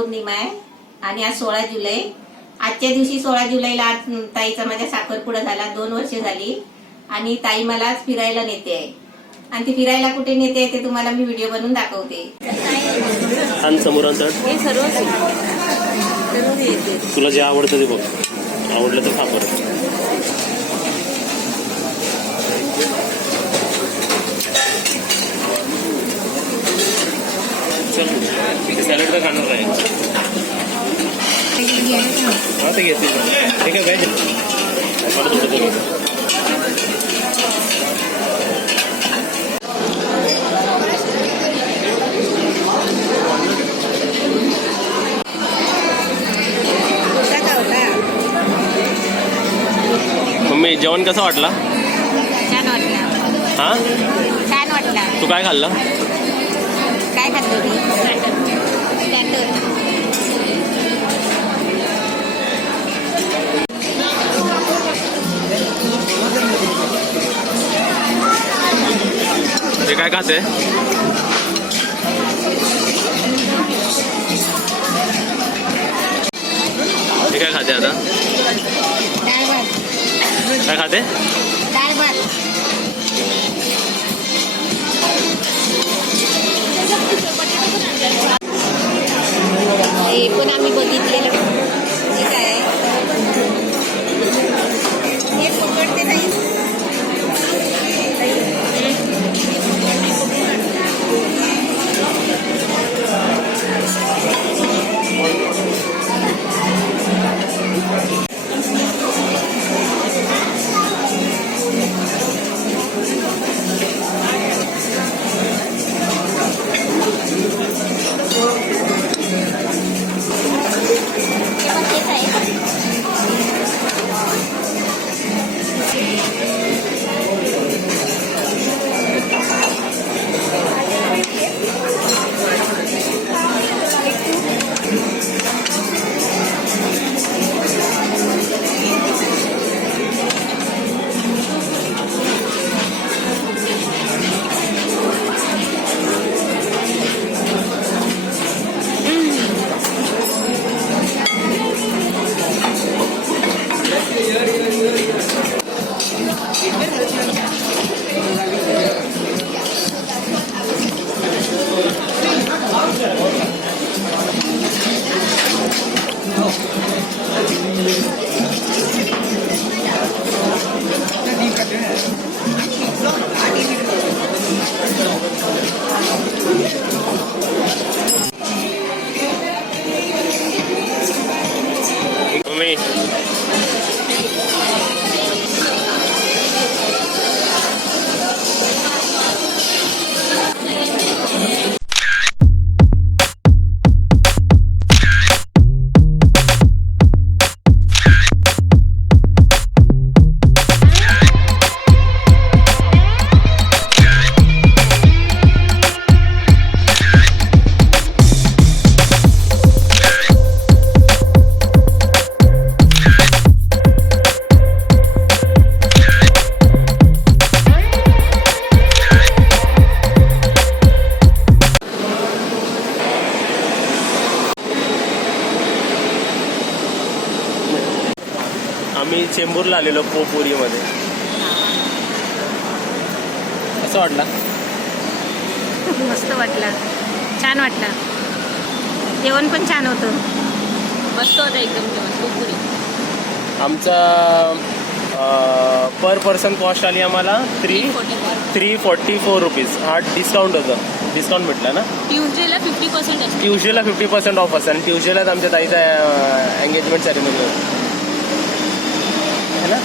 पौर्णिमा आहे आणि आज 16 जुलै. आजच्या दिवशी 16 जुलैला आज ताईचा माझ्या साखरपुडा झाला. 2 वर्ष झाली आणि ताई मला आज फिरायला नेते आहे. आणि ती फिरायला कुठे नेते ते तुम्हाला मी व्हिडिओ बनवून दाखवते. तुला जे आवडतं ते बघ, आवडलं तर खा परत. सॅलड तर खाणार आहे. हा ते घेते ठीक आहे. व्हेज मम्मी जेवण कसं वाटला? छान वाटला. हा छान वाटला. तू काय खाल्लं? काय खाल्लं? हे काय खाते? हे काय खाते आता? डाळ भात. काय खाते? डाळ भात. हे पण आम्ही बघितलेलं. हे काय हे पकडते नाही. आम्ही चेंबूरला आलेलो पुरीमध्ये. असं वाटलं? मस्त वाटलं. छान वाटलं. जेवण पण छान होतं. मस्त होतं एकदम जेवण. पुरी आमचा पर पर्सन कॉस्ट आली आम्हाला 344 रुपीज. हा डिस्काउंट होतं. डिस्काउंट भेटला ना. ट्यूजडेला 50% असतं. ट्यूजडेला 50% ऑफ असतं आणि ट्यूजडेलाच आमच्या ताईचा एंगेजमेंट सेरेमनी होती है ना.